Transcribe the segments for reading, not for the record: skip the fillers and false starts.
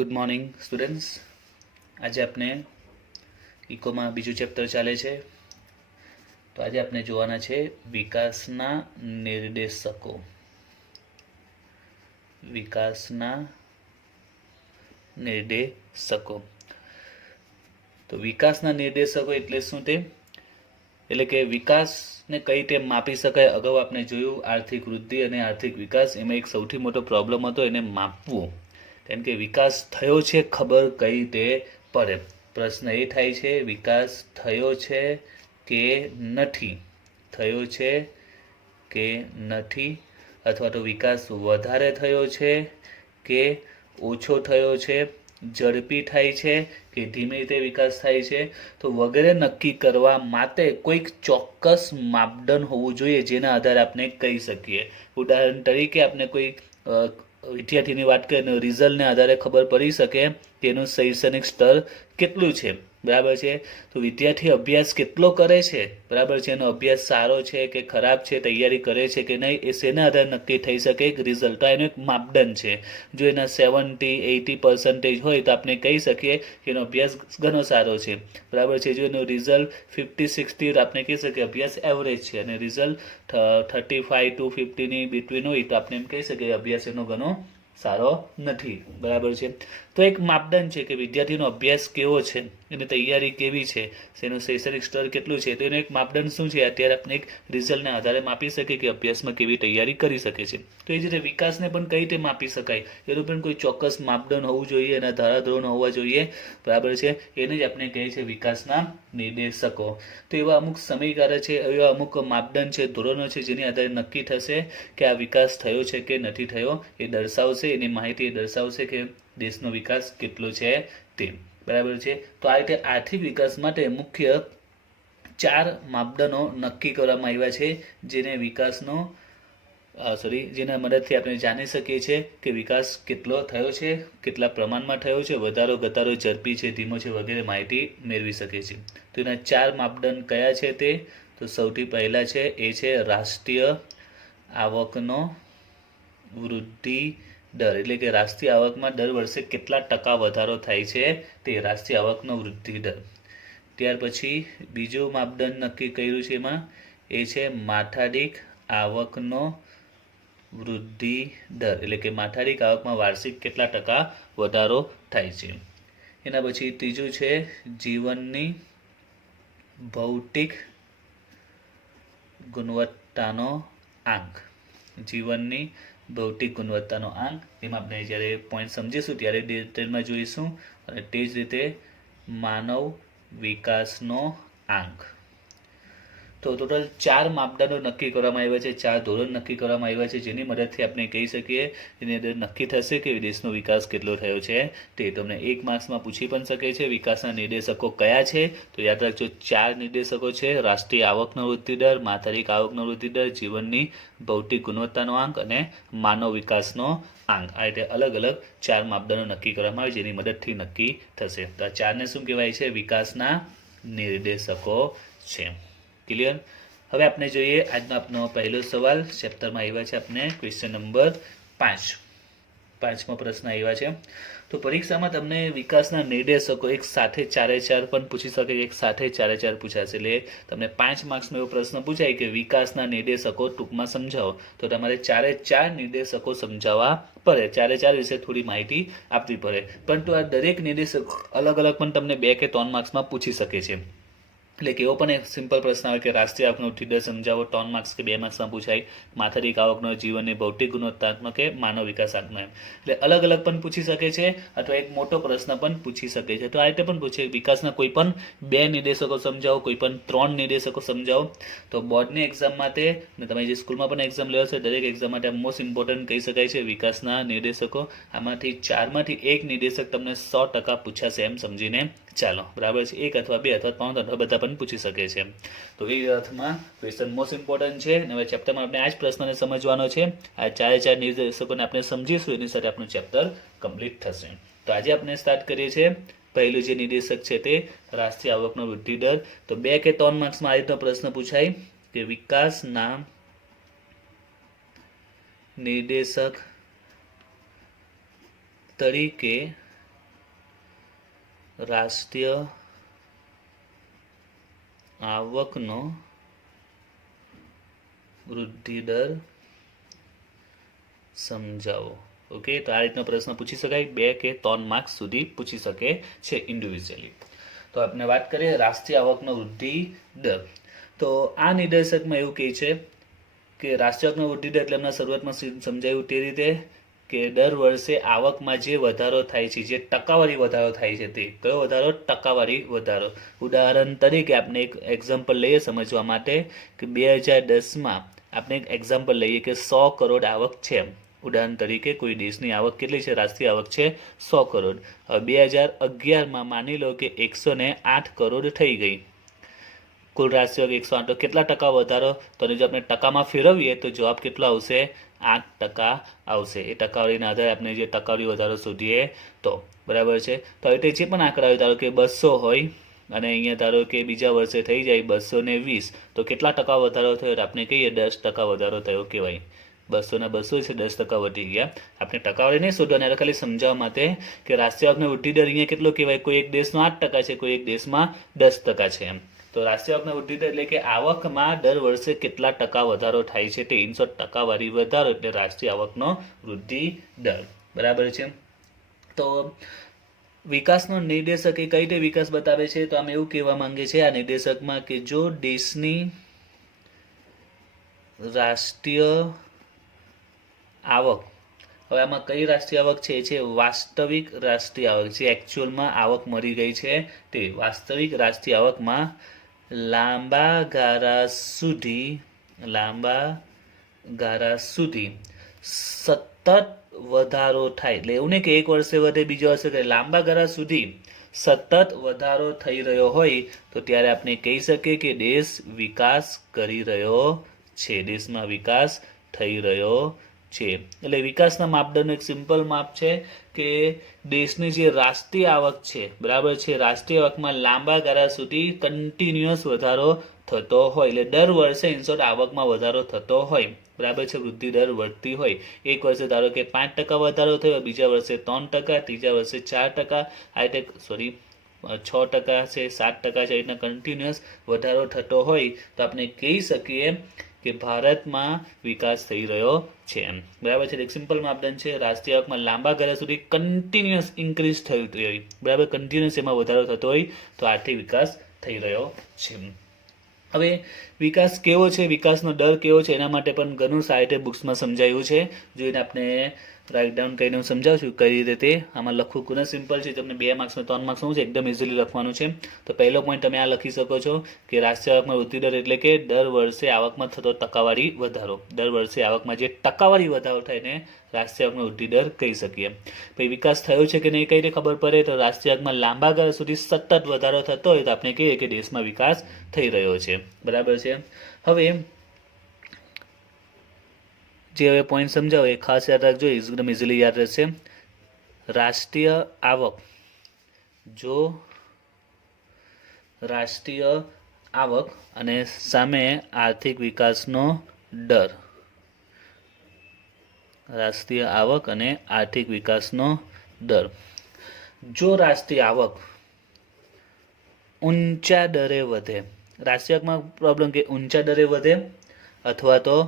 Good morning students. આજે આપણે ઇકોમાં બીજું ચેપ્ટર ચાલે છે. તો આજે આપણે જોવાના છે વિકાસના નિર્દેશકો. વિકાસના નિર્દેશકો. તો વિકાસના નિર્દેશકો એટલે શું? તે એટલે કે વિકાસને કઈ રીતે માપી શકાય. અગાઉ આપણે જોયું આર્થિક વૃદ્ધિ અને આર્થિક વિકાસ, એમાં એક સૌથી મોટો પ્રોબ્લેમ હતો એને માપવું. કેમ કે વિકાસ થયો છે ખબર કઈ રીતે પડે. પ્રશ્ન એ થાય છે વિકાસ થયો છે કે નથી, થયો છે કે નથી, અથવા તો વિકાસ વધારે થયો છે કે ઓછો થયો છે, ઝડપી થાય છે કે ધીમે રીતે વિકાસ થાય છે. તો વગેરે નક્કી કરવા માટે કોઈક ચોક્કસ માપદંડ હોવું જોઈએ જેના આધારે આપણે કહી શકીએ. ઉદાહરણ તરીકે આપણે કોઈ વિદ્યાર્થીની વાત કરીએ રિઝલ્ટને આધારે ખબર પડી શકે કે એનું શૈક્ષણિક સ્તર કેટલું છે. બરાબર છે. તો વિદ્યાર્થી અભ્યાસ કેટલો કરે છે, બરાબર છે, એનો અભ્યાસ સારો છે કે ખરાબ છે, તૈયારી કરે છે કે નહીં, એ શેના આધારે નક્કી થઈ શકે? એક રિઝલ્ટ. તો એનો એક માપદંડ છે. જો એના 70-80% હોય તો આપણે કહી શકીએ કે એનો અભ્યાસ ઘણો સારો છે. બરાબર છે. જો એનું રિઝલ્ટ 50-60 તો આપણે કહી શકીએ અભ્યાસ એવરેજ છે. અને રિઝલ્ટ 35-50 બિટવીન હોય તો આપણે એમ કહી શકીએ અભ્યાસ એનો ઘણો સારો નથી. બરાબર છે. તો એક માપદંડ છે કે વિદ્યાર્થીનો અભ્યાસ કેવો છે, એની તૈયારી કેવી છે, એનું શૈક્ષણિક સ્તર કેટલું છે. તો એનો એક માપદંડ શું છે? અત્યારે આપણે એક રિઝલ્ટના આધારે માપી શકીએ કે અભ્યાસમાં કેવી તૈયારી કરી શકે છે. તો એ જ રીતે વિકાસને પણ કઈ રીતે માપી શકાય, એનું પણ કોઈ ચોક્કસ માપદંડ હોવું જોઈએ, એના ધારાધોરણ હોવા જોઈએ. બરાબર છે. એને જ આપણે કહીએ છીએ વિકાસના નિર્દેશકો. તો એવા અમુક સમયગાળા છે, એવા અમુક માપદંડ છે, ધોરણો છે જેની આધારે નક્કી થશે કે આ વિકાસ થયો છે કે નથી થયો. એ દર્શાવશે, એની માહિતી દર્શાવશે કે દેશનો વિકાસ કેટલો છે તે. બરાબર છે. તો આ રીતે આર્થિક વિકાસ માટે મુખ્ય 4 માપદંડો નક્કી કરવામાં આવ્યા છે જેને વિકાસનો જેના મદદથી આપણે જાણી શકીએ છીએ કે વિકાસ કેટલો થયો છે, કેટલા પ્રમાણમાં થયો છે, વધારો ઘટાડો, ઝડપી છે, ધીમો છે, વગેરે માહિતી મેળવી શકીએ છીએ. તો એના 4 માપદંડ કયા છે તે? તો સૌથી પહેલા છે એ છે રાષ્ટ્રીય આવકનો વૃદ્ધિ દર. એટલે કે રાષ્ટ્રીય આવકમાં દર વર્ષે કેટલા ટકા વધારો થાય છે તે રાષ્ટ્રીય આવકનો વૃદ્ધિ દર. ત્યાર પછી બીજું માપદંડ નક્કી કર્યું છે એમાં એ છે માથાદીઠ આવકનો વૃદ્ધિ દર. એટલે કે માથાદીઠ આવકમાં વાર્ષિક કેટલા ટકા વધારો થાય છે. એના પછી ત્રીજું છે જીવનની ભૌતિક ગુણવત્તાનો આંક. જીવનની ભૌતિક ગુણવત્તાનો આંક. એમાં આપણે જ્યારે પોઈન્ટ સમજીશું ત્યારે ડિટેલમાં જોઈશું. અને તે જ રીતે માનવ વિકાસનો આંક. તો ટોટલ 4 માપદંડો નક્કી કરવામાં આવ્યા છે, 4 ધોરણ નક્કી કરવામાં આવ્યા છે જેની મદદથી આપણે કહી શકીએ એની અંદર નક્કી થશે કે દેશનો વિકાસ કેટલો થયો છે તે. તમને 1 માર્ક્સમાં પૂછી પણ શકે છે વિકાસના નિર્દેશકો કયા છે. તો યાદ રાખજો 4 નિર્દેશકો છે: રાષ્ટ્રીય આવકનો વૃદ્ધિ દર, માથાદીઠ આવકનો વૃદ્ધિ દર, જીવનની ભૌતિક ગુણવત્તાનો આંક અને માનવ વિકાસનો આંક. આ રીતે અલગ અલગ 4 માપદંડો નક્કી કરવામાં આવે જેની મદદથી નક્કી થશે. તો આ 4ને શું કહેવાય છે? વિકાસના નિર્દેશકો છે. ક્લિયર? હવે આપણે જોઈએ આજનો આપનો પહેલો સવાલ. ચેપ્ટરમાં આવ્યા છે આપણે ક્વેશ્ચન નંબર 5. 5મો પ્રશ્ન આવ્યા છે. તો પરીક્ષામાં તમને વિકાસના નિર્દેશકો એક સાથે 4 પણ પૂછી શકે, એક સાથે 4 પૂછાશે. એટલે તમને 5 માર્ક્સનો એવો પ્રશ્ન પૂછાય કે વિકાસના નિર્દેશકો ટૂંકમાં સમજાવો. તો તમારે 4 નિર્દેશકો સમજાવવા પડે, 4 વિશે થોડી માહિતી આપવી પડે. પરંતુ આ દરેક નિર્દેશક અલગ અલગ પણ તમને 2 કે 3 માર્ક્સમાં પૂછી શકે છે. એટલે કે એવો પણ એક સિમ્પલ પ્રશ્ન આવે કે રાષ્ટ્રીય આવકનો વૃદ્ધિ દર સમજાવો, 3 માર્ક્સ કે 2 માર્ક્સમાં પૂછાય. માથાદીઠ આવકનો, જીવનની ભૌતિક ગુણવત્તાત્મક કે માનવ વિકાસ આંકનો. એમ એટલે અલગ અલગ પણ પૂછી શકે છે અથવા એક મોટો પ્રશ્ન પણ પૂછી શકે છે. તો આ રીતે પણ પૂછે વિકાસના કોઈ પણ 2 નિર્દેશકો સમજાવો, કોઈ પણ 3 નિર્દેશકો સમજાવો. તો બોર્ડની એક્ઝામ માટે અને તમે જે સ્કૂલમાં પણ એક્ઝામ લેવો છે દરેક એક્ઝામ માટે મોસ્ટ ઇમ્પોર્ટન્ટ કહી શકાય છે વિકાસના નિર્દેશકો. આમાંથી 4માંથી 1 નિર્દેશક તમને 100% પૂછાશે એમ સમજીને ચાલો. બરાબર છે. 1 અથવા 2 અથવા 3 અથવા બધા પણ પૂછી શકે છે. તો એ અર્થમાં ક્વેશ્ચન મોસ્ટ ઇમ્પોર્ટન્ટ છે. અને હવે ચેપ્ટરમાં આપણે આ જ પ્રશ્નને સમજવાનો છે. આ 4 નિર્દેશકોને આપણે સમજીશું એની સાથે આપણું ચેપ્ટર કમ્પ્લીટ થશે. તો આજે આપણે સ્ટાર્ટ કરીએ છીએ. પહેલું જે નિર્દેશક છે તે રાષ્ટ્રીય આવકનો વૃદ્ધિ દર. તો 2 કે 3 માર્ક્સમાં આ રીતનો પ્રશ્ન પૂછાય કે વિકાસના નિર્દેશક તરીકે રાષ્ટ્રીય આવકનો વૃદ્ધિ દર સમજાવો. ઓકે, તો આ રીતનો પ્રશ્ન પૂછી શકાય, 2 કે 3 માર્ક્સ સુધી પૂછી શકે છે ઇન્ડિવિજ્યુઅલી. તો આપણે વાત કરીએ રાષ્ટ્રીય આવકનો વૃદ્ધિ દર. તો આ નિર્દેશકમાં એવું કહે છે કે રાષ્ટ્રીય આવકનો વૃદ્ધિ દર એટલે એમના શરૂઆતમાં સમજાયું તે રીતે કે દર વર્ષે આવકમાં જે વધારો થાય છે, જે ટકાવારી વધારો થાય છે, તે કયો વધારો? ટકાવારી વધારો. ઉદાહરણ તરીકે આપણે એક એક્ઝામ્પલ લઈએ સમજવા માટે કે 2010માં આપણે એક એક્ઝામ્પલ લઈએ કે 100 કરોડ આવક છે. ઉદાહરણ તરીકે કોઈ દેશની આવક કેટલી છે? રાષ્ટ્રીય આવક છે 100 કરોડ. હવે 2011માં માની લો કે 108 કરોડ થઈ ગઈ. કુલ રાષ્ટ્રીય આવક 108, તો કેટલા ટકા વધારો? તો જો આપણે ટકામાં ફેરવીએ તો જવાબ કેટલો આવશે? 8% આવશે. એ ટકાવારીના આધારે આપણે જે ટકાવારી વધારો શોધીએ તો બરાબર છે. તો હવે જે પણ આંકડા ધારો કે 200 હોય અને અહીંયા ધારો કે બીજા વર્ષે થઈ જાય 220, તો કેટલા ટકા વધારો થયો? આપણે કહીએ 10% વધારો થયો કહેવાય. 200 ના 200 છે, 10% વધી ગયા. આપણે ટકાવારી નહીં શોધવાની, ખાલી સમજાવવા માટે કે રાષ્ટ્રીય આવકનો વૃદ્ધિ દર અહીંયા કેટલો કહેવાય? કોઈ એક દેશમાં 8% છે, કોઈ એક દેશમાં 10% છે. એમ તો રાષ્ટ્રીય આવકનો વૃદ્ધિ દર એટલે કે આવકમાં દર વર્ષે કેટલા ટકા વધારો થાય છે તે ટકાવારી વધારો એટલે રાષ્ટ્રીય આવકનો વૃદ્ધિ દર. બરાબર છે. તો વિકાસનો નિર્દેશક એ કઈ રીતે વિકાસ બતાવે છે? તો આમ એવું કહેવા માંગે છે આ નિર્દેશકમાં કે જો દેશની રાષ્ટ્રીય આવક, હવે આમાં કઈ રાષ્ટ્રીય આવક છે? એ છે વાસ્તવિક રાષ્ટ્રીય આવક, જે એકચ્યુઅલમાં આવક મળી ગઈ છે તે વાસ્તવિક રાષ્ટ્રીય આવકમાં લાંબા ગાળા સુધી સતત વધારો થાય. એટલે એવું નહીં કે એક વર્ષે વધે બીજા વર્ષે વધે, લાંબા ગાળા સુધી સતત વધારો થઈ રહ્યો હોય તો ત્યારે આપણે કહી શકીએ કે દેશ વિકાસ કરી રહ્યો છે, દેશમાં વિકાસ થઈ રહ્યો છે. એટલે વિકાસના માપદંડનો એક સિમ્પલ માપ છે કે દેશની જે રાષ્ટ્રીય આવક છે, બરાબર છે, રાષ્ટ્રીય આવકમાં લાંબા ગાળા સુધી કન્ટિન્યુઅસ વધારો થતો હોય. એટલે દર વર્ષે ઇનશોર્ટ આવકમાં વધારો થતો હોય, બરાબર છે, વૃદ્ધિ દર વધતી હોય. એક વર્ષે ધારો કે 5% વધારો થયો, બીજા વર્ષે 3%, ત્રીજા વર્ષે 4%, આ રીતે 6% છે, 7% છે, એ રીતના કન્ટિન્યુઅસ વધારો થતો હોય તો આપણે કહી શકીએ કે ભારતમાં વિકાસ થઈ રહ્યો છે. એમ બરાબર છે. એક સિમ્પલ માપદંડ છે રાષ્ટ્રીય આવકમાં લાંબા ગાળા સુધી કન્ટિન્યુઅસ ઇન્ક્રીઝ થયું હોય, બરાબર, કન્ટિન્યુઅસ એમાં વધારો થતો હોય તો આર્થિક વિકાસ થઈ રહ્યો છે. હવે વિકાસ કેવો છે, વિકાસનો દર કેવો છે, એના માટે પણ ઘણું સારી રીતે બુક્સમાં સમજાયું છે. જોઈને આપણે રાઇટ ડાઉન કરીને હું સમજાવશું કઈ રીતે તે આમાં લખવું. ખૂબ જ સિમ્પલ છે, તમને 2 માર્ક્સ 3 માર્ક્સનું છે, એકદમ ઇઝીલી લખવાનું છે. તો પહેલો પોઈન્ટ તમે આ લખી શકો છો કે રાષ્ટ્રીય આવકમાં વૃદ્ધિ દર એટલે કે દર વર્ષે આવકમાં થતો ટકાવારી વધારો. દર વર્ષે આવકમાં જે ટકાવારી વધારો થાય ને રાષ્ટ્રીય આવકનો વૃદ્ધિ દર કહી શકીએ. પછી વિકાસ થયો છે કે નહીં કઈ રીતે ખબર પડે? તો રાષ્ટ્રીય આવકમાં લાંબા ગાળા સુધી સતત વધારો થતો હોય તો આપણે કહીએ કે દેશમાં વિકાસ થઈ રહ્યો છે. બરાબર છે. હવે જે હવે પોઈન્ટ સમજાવો એ ખાસ યાદ રાખજો, એકદમ ઇઝીલી યાદ રહેશે. રાષ્ટ્રીય આવક, જો રાષ્ટ્રીય આવક અને સામે આર્થિક વિકાસનો દર, રાષ્ટ્રીય આવક અને આર્થિક વિકાસનો દર, જો રાષ્ટ્રીય આવક ઊંચા દરે વધે, રાષ્ટ્રીય આવકમાં પ્રોબ્લેમ કે ઊંચા દરે વધે અથવા તો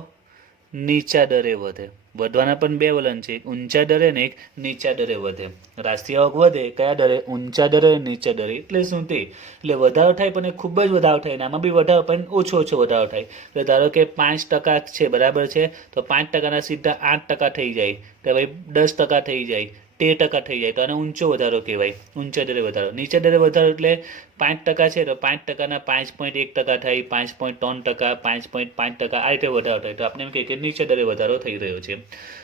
નીચા દરે વધે. વધવાના પણ 2 વલણ છે, એક ઊંચા દરે ને એક નીચા દરે વધે. રાષ્ટ્રીય આવક વધે કયા દરે? ઊંચા દરે, નીચા દરે. એટલે શું તે? એટલે વધારો થાય પણ ખૂબ જ વધારો થાય, આમાં બી વધારો પણ ઓછો વધારો થાય. એટલે ધારો કે 5% છે, બરાબર છે, તો 5%ના સીધા 8% થઈ જાય, તો ભાઈ 10% થઈ જાય, 13% થઈ જાય, તો આને ઊંચો વધારો કહેવાય, ઊંચા દરે વધારો. નીચા દરે વધારો એટલે 5% છે તો 5%ના 5.1% થાય, 5.3%, 5.5%, આ રીતે વધારો થાય. તો આપણે એમ કહીએ કે નીચા દરે વધારો થઈ રહ્યો છે.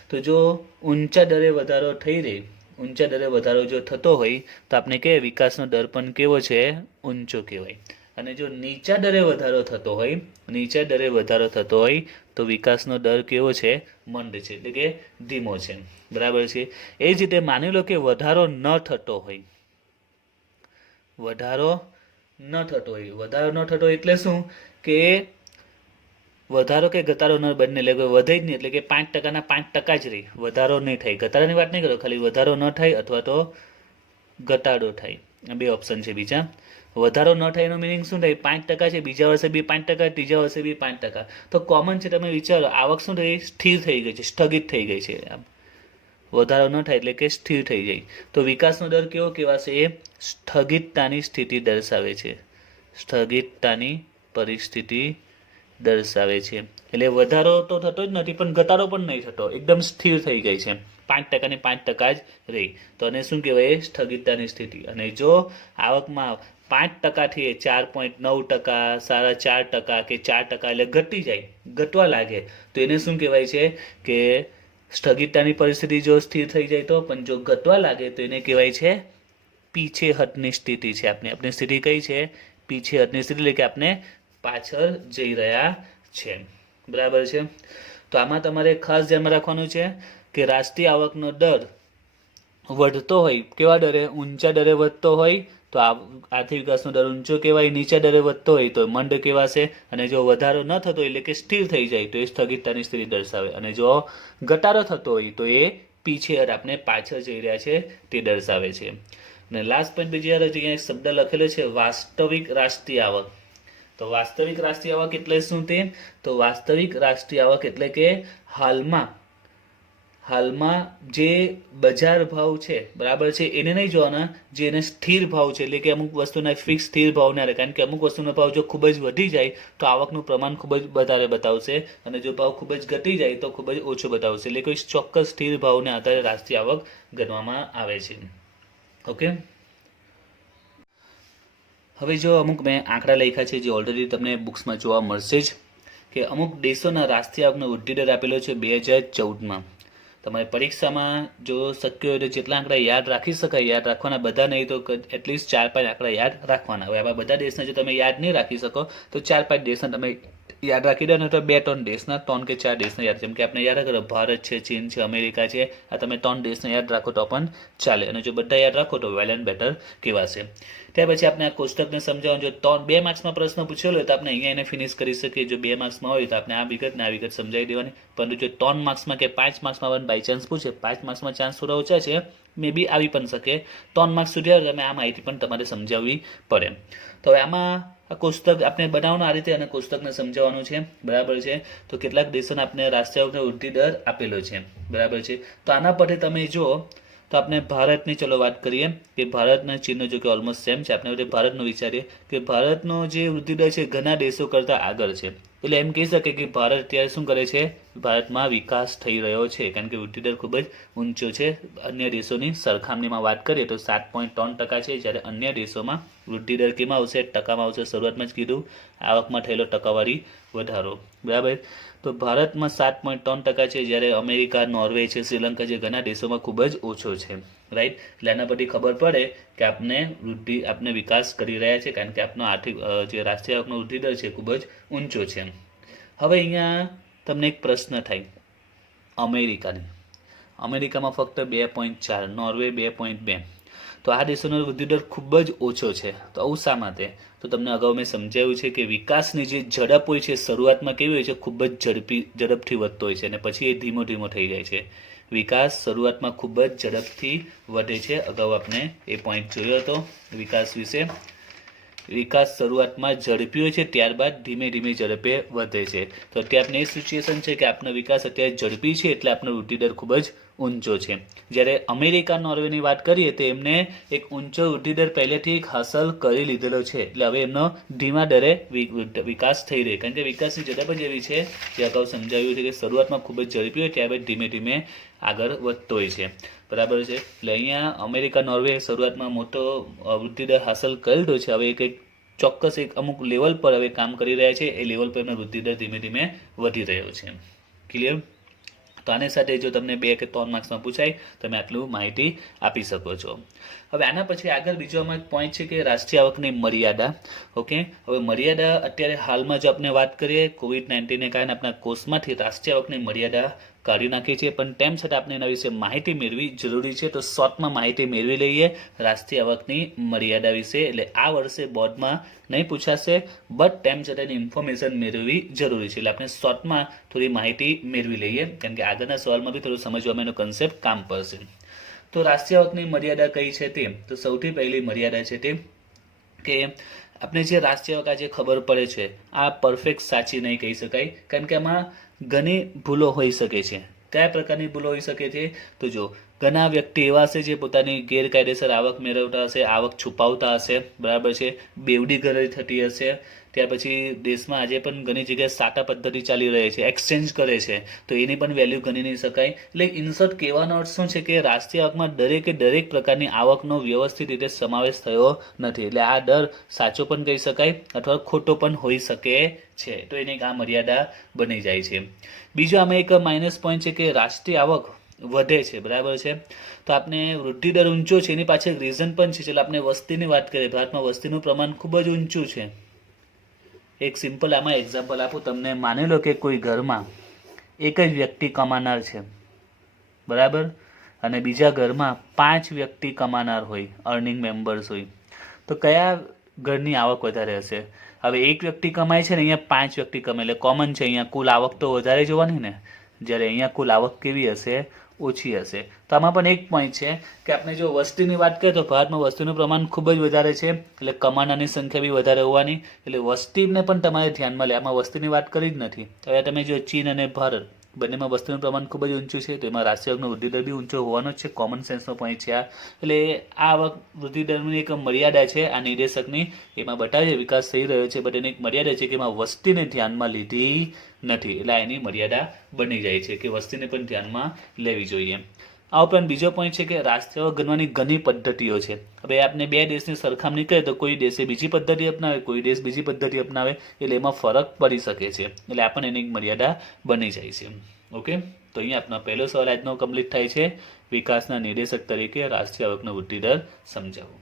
તો જો ઊંચા દરે વધારો થઈ રહે, ઊંચા દરે વધારો જો થતો હોય તો આપણે કહીએ વિકાસનો દર પણ કેવો છે? ઊંચો કહેવાય. અને જો નીચા દરે વધારો થતો હોય, નીચા દરે વધારો થતો હોય તો વિકાસનો દર કેવો છે? મંદ છે, એટલે કે ધીમો છે. બરાબર છે. એ જ રીતે માની લો કે વધારો ન થતો હોય, વધારો ન થતો હોય, વધારો ન થતો એટલે શું કે વધારો કે ઘટાડો ન બંને, એટલે વધે જ નહીં, એટલે કે 5%ના 5% જ રહી, વધારો નહીં થાય. ઘટાડાની વાત નહીં કરો, ખાલી વધારો ન થાય અથવા તો ઘટાડો થાય. બે ઓપ્શન છે બીજા. વધારો ન થાય એનો મિનિંગ શું થાય? 5% છે, બીજા વર્ષે બી 5%, ત્રીજા વર્ષે બી 5%. તો કોમન છે, તમે વિચારો આવક શું થઈ? સ્થિર થઈ ગઈ છે, સ્થગિત થઈ ગઈ છે. આમ વધારો ન થાય એટલે કે સ્થિર થઈ જાય. તો વિકાસનો દર કેવો કહેવાશે? એ સ્થગિતતાની સ્થિતિ દર્શાવે છે. સ્થગિતતાની પરિસ્થિતિ દર્શાવે છે. એટલે વધારો તો થતો જ નથી, પણ ઘટાડો પણ નહીં થતો, એકદમ સ્થિર થઈ ગઈ છે. 5% ને 5% જ રહી. તો આને શું કહેવાય? સ્થગિતતાની સ્થિતિ. અને જો આવકમાં 5%થી 4.9%, 4.5% કે 4% એટલે ઘટી જાય, ઘટવા લાગે, તો એને શું કહેવાય છે? કે સ્થગિતતાની પરિસ્થિતિ જો સ્થિર થઈ જાય તો. પણ જો ઘટવા લાગે તો એને કહેવાય છે પીછેહટની સ્થિતિ છે. આપણી સ્થિતિ કઈ છે? પીછેહટની સ્થિતિ, એટલે કે આપણે પાછળ જઈ રહ્યા છે. બરાબર છે. તો આમાં તમારે ખાસ ધ્યાનમાં રાખવાનું છે કે રાષ્ટ્રીય આવકનો દર વધતો હોય, કેવા દરે? ઊંચા દરે વધતો હોય તો આર્થિક વિકાસનો દર ઊંચો કહેવાય, નીચા દરે વધતો હોય તો મંદ કહેવાશે. અને જો વધારો ન થતો એટલે કે સ્થિર થઈ જાય તો એ સ્થગિતતાની સ્થિતિ દર્શાવે. અને જો ઘટાડો થતો હોય તો એ પીછેહટ, આપણે પાછળ જઈ રહ્યા છે તે દર્શાવે છે. અને લાસ્ટ પોઈન્ટ બીજી અહીંયા એક શબ્દ લખેલો છે, વાસ્તવિક રાષ્ટ્રીય આવક. તો વાસ્તવિક રાષ્ટ્રીય આવક એટલે શું? તે તો વાસ્તવિક રાષ્ટ્રીય આવક એટલે કે હાલમાં જે બજાર ભાવ છે, બરાબર છે, એને નહીં જોવાના, જે એને સ્થિર ભાવ છે, એટલે કે અમુક વસ્તુના ફિક્સ સ્થિર ભાવ ના રહે. કારણ કે અમુક વસ્તુનો ભાવ જો ખૂબ જ વધી જાય તો આવકનું પ્રમાણ ખૂબ જ વધારે બતાવશે, અને જો ભાવ ખૂબ જ ઘટી જાય તો ખૂબ જ ઓછું બતાવશે. એટલે કોઈ ચોક્કસ સ્થિર ભાવને આધારે રાષ્ટ્રીય આવક ગણવામાં આવે છે. ઓકે. હવે જો અમુક મેં આંકડા લખ્યા છે જે ઓલરેડી તમને બુક્સમાં જોવા મળશે જ, કે અમુક દેશોના રાષ્ટ્રીય આવકનો વૃદ્ધિ દર આપેલો છે 2014માં. તમારે પરીક્ષામાં જો શક્ય હોય તો જેટલા આંકડા યાદ રાખી શકાય યાદ રાખવાના, બધા નહીં તો એટલીસ્ટ 4-5 આંકડા યાદ રાખવાના. હવે આમાં બધા દેશના જો તમે યાદ નહીં રાખી શકો તો 4-5 દેશના તમે યાદ રાખી દો, ને તો 2-3 દેશના, 3 કે 4 દેશના યાદ. જેમ કે આપણે યાદ રાખો ભારત છે, ચીન છે, અમેરિકા છે, આ તમે 3 દેશના યાદ રાખો તો પણ ચાલે. અને જો બધા યાદ રાખો તો વેલ એન્ડ બેટર કહેવાશે. ત્યાર પછી આપણે આ કોષ્ટકને સમજાવવાનું, જો 2 માર્ક્સમાં પ્રશ્ન પૂછેલો હોય તો આપણે અહીંયા એને ફિનિશ કરી શકીએ. જો 2 માર્ક્સમાં હોય તો આપણે આ વિગત સમજાવી દેવાની. પરંતુ જો 3 માર્ક્સમાં કે 5 માર્ક્સમાં પણ બાય ચાન્સ પૂછે, 5 માર્ક્સમાં ચાન્સ થોડા ઓછા છે, મે બી આવી પણ શકે, 3 માર્ક્સ સુધી આવે તમે આ માહિતી પણ તમારે સમજાવવી પડે. તો હવે આમાં આ કોષ્ટક આપણે બનાવવાનું આ રીતે, અને કોષ્ટકને સમજાવવાનું છે. બરાબર છે. તો કેટલાક દેશોને આપણે રાષ્ટ્રીય આવકનો વૃદ્ધિ દર આપેલો છે. બરાબર છે. તો આના પરથી તમે જો તો આપણે ભારતની ચલો વાત કરીએ કે ભારતના ચીનનો જો કે ઓલમોસ્ટ સેમ છે, આપણે ભારતનો વિચારીએ કે ભારતનો જે વૃદ્ધિ દર છે ઘણા દેશો કરતાં આગળ છે. એટલે એમ કહી શકે કે ભારત અત્યારે શું કરે છે? ભારતમાં વિકાસ થઈ રહ્યો છે, કારણ કે વૃદ્ધિ દર ખૂબ જ ઊંચો છે. અન્ય દેશોની સરખામણીમાં વાત કરીએ તો 7.3% છે, જ્યારે અન્ય દેશોમાં વૃદ્ધિ દર કેમાં આવશે? ટકામાં આવશે. શરૂઆતમાં જ કીધું આવકમાં થયેલો ટકાવારી વધારો. બરાબર. તો ભારતમાં 7.3% છે, જ્યારે અમેરિકા, નોર્વે છે, શ્રીલંકા જે ઘણા દેશોમાં ખૂબ જ ઓછો છે. રાઈટ. એટલે આના પરથી ખબર પડે કે આપણે વિકાસ કરી રહ્યા છે, કારણ કે આપણો આર્થિક જે રાષ્ટ્રીય આવકનો વૃદ્ધિ દર છે ખૂબ જ ઊંચો છે. હવે અહીંયા તમને એક પ્રશ્ન થાય, અમેરિકામાં ફક્ત 2.4, નોર્વે 2.2. તો આ દેશોનો વૃદ્ધિ દર ખૂબ જ ઓછો છે. તો આવું શા માટે? તો તમને અગાઉ મેં સમજાવ્યું છે કે વિકાસની જે ઝડપ હોય છે શરૂઆતમાં કેવી હોય છે? ખૂબ જ ઝડપથી વધતો હોય છે, અને પછી એ ધીમો થઈ જાય છે. વિકાસ શરૂઆતમાં ખૂબ જ ઝડપથી વધે છે. અગાઉ આપણે એ પોઈન્ટ જોયો હતો વિકાસ વિશે. વિકાસ શરૂઆતમાં ઝડપી હોય છે, ત્યારબાદ ધીમે ઝડપે વધે છે. તો અત્યારે એ સિચ્યુએશન છે કે આપણો વિકાસ અત્યારે ઝડપી છે, એટલે આપણો વૃદ્ધિ દર ખૂબ જ ઊંચો છે. જ્યારે અમેરિકા, નોર્વેની વાત કરીએ તો એમને એક ઊંચો વૃદ્ધિ દર પહેલેથી હાંસલ કરી લીધેલો છે, એટલે હવે એમનો ધીમા દરે વિકાસ થઈ રહ્યો, કારણ કે વિકાસની ઝડપ જ એવી છે જે અગાઉ સમજાવ્યું છે કે શરૂઆતમાં ખૂબ જ ઝડપી હોય, ત્યારબાદ ધીમે આગળ વધતો હોય છે. બરાબર છે. એટલે અહીંયા અમેરિકા, નોર્વે શરૂઆતમાં મોટો વૃદ્ધિ દર હાંસલ કરેલો છે. હવે એક ચોક્કસ અમુક લેવલ પર હવે કામ કરી રહ્યા છે, એ લેવલ પર એમનો વૃદ્ધિ દર ધીમે વધી રહ્યો છે. ક્લિયર? તો આની સાથે જો તમને 2 કે 3 માર્ક્સમાં પૂછાય તમે આટલું માહિતી આપી શકો છો. હવે આના પછી આગળ બીજો અમારો પોઈન્ટ છે કે રાષ્ટ્રીય આવકની મર્યાદા. ઓકે. હવે મર્યાદા અત્યારે હાલમાં જો આપણે વાત કરીએ, COVID-19ને કારણે આપણા કોષમાંથી રાષ્ટ્રીય આવકની મર્યાદા કાઢી નાખી છે, પણ તેમ છતાં આપણે એના વિશે માહિતી મેળવી જરૂરી છે. તો શોર્ટમાં માહિતી મેળવી લઈએ રાષ્ટ્રીય આવકની મર્યાદા વિશે. એટલે આ વર્ષે બોર્ડમાં નહીં પૂછાશે, બટ તેમ છતાં એની ઇન્ફોર્મેશન મેળવવી જરૂરી છે. એટલે આપણે શોર્ટમાં થોડી માહિતી મેળવી લઈએ, કારણ કે આગળના સવાલમાં બી થોડું સમજવામાં એનો કન્સેપ્ટ કામ પડશે. તો રાષ્ટ્રીય આવકની મર્યાદા કઈ છે તે, તો સૌથી પહેલી મર્યાદા છે તે કે આપણે જે રાષ્ટ્રીય આવક આજે ખબર પડે છે આ પરફેક્ટ સાચી નહીં કહી શકાય, કારણ કે આમાં ઘણી ભૂલો હોઈ શકે છે. કયા પ્રકારની ભૂલો હોઈ શકે છે, તો જો ઘણા વ્યક્તિ એવા હશે જે પોતાની ગેરકાયદેસર આવક મેળવતા હશે, આવક છુપાવતા હશે, બરાબર છે, બેવડી ગરજ થતી હશે. ત્યાર પછી દેશમાં આજે પણ ઘણી જગ્યાએ સાટા પદ્ધતિ ચાલી રહી છે, એક્સચેન્જ કરે છે, તો એની પણ વેલ્યુ ગણી નહીં શકાય. એટલે ઇનશોર્ટ કહેવાનો અર્થ શું છે કે રાષ્ટ્રીય આવકમાં દરેક પ્રકારની આવકનો વ્યવસ્થિત રીતે સમાવેશ થયો નથી. એટલે આ દર સાચો પણ કહી શકાય અથવા ખોટો પણ હોઈ શકે છે, તો એની આ મર્યાદા બની જાય છે. બીજો આમાં એક માઇનસ પોઈન્ટ છે કે રાષ્ટ્રીય આવક વધે છે, બરાબર છે, તો આપણે વૃદ્ધિ દર ઊંચો છે એની પાછળ એક રીઝન પણ છે. ચાલો આપણે વસ્તીની વાત કરીએ. ભારતમાં વસ્તીનું પ્રમાણ ખૂબ જ ઊંચું છે. એક સિમ્પલ આમાં એક્ઝામ્પલ આપું તમને. માની લો કે કોઈ ઘરમાં એક જ વ્યક્તિ કમાનાર છે, બરાબર, અને બીજા ઘરમાં 5 વ્યક્તિ કમાનાર હોય, અર્નિંગ મેમ્બર્સ હોય, તો કયા ઘરની આવક વધારે હશે? હવે એક વ્યક્તિ કમાય છે ને અહીંયા 5 વ્યક્તિ કમાય, એટલે કોમન છે, અહીંયા કુલ આવક તો વધારે જોવાની ને, જ્યારે અહીંયા કુલ આવક કેવી હશે? ઓછી હશે. તો આમાં પણ એક પોઈન્ટ છે કે આપણે જો વસ્તીની વાત કરીએ તો ભારતમાં વસ્તીનું પ્રમાણ ખૂબ જ વધારે છે, એટલે કમાનારની સંખ્યા બી વધારે હોવાની, એટલે વસ્તીને પણ તમારે ધ્યાનમાં લે. આમાં વસ્તીની વાત કરી જ નથી. હવે તમે જો ચીન અને ભારત બંનેમાં વસ્તીનું પ્રમાણ ખૂબ જ ઊંચું છે, તો એમાં રાષ્ટ્રીય આવકનો વૃદ્ધિ દર બી ઊંચો હોવાનો જ છે. કોમન સેન્સનો પોઈન્ટ છે આ. એટલે આ આવક વૃદ્ધિ દરની એક મર્યાદા છે આ નિર્દેશકની, એમાં બતાવે વિકાસ થઈ રહ્યો છે, બટ એની એક મર્યાદા છે કે એમાં વસ્તીને ધ્યાનમાં લીધી નથી. એટલે એની મર્યાદા બની જાય છે કે વસ્તીને પણ ધ્યાનમાં લેવી જોઈએ. આ ઉપરાંત બીજો પોઈન્ટ છે કે રાષ્ટ્રીય આવક ગણવાની ઘણી પદ્ધતિઓ છે. હવે આપણે બે દેશની સરખામણી કરીએ તો કોઈ દેશે બીજી પદ્ધતિ અપનાવે, કોઈ દેશ બીજી પદ્ધતિ અપનાવે, એટલે એમાં ફરક પડી શકે છે. એટલે આ પણ એની એક મર્યાદા બની જાય છે. ઓકે, તો અહીંયા આપનો પહેલો સવાલ આજનો કમ્પ્લીટ થાય છે. વિકાસના નિર્દેશક તરીકે રાષ્ટ્રીય આવકનો વૃદ્ધિ દર સમજાવો.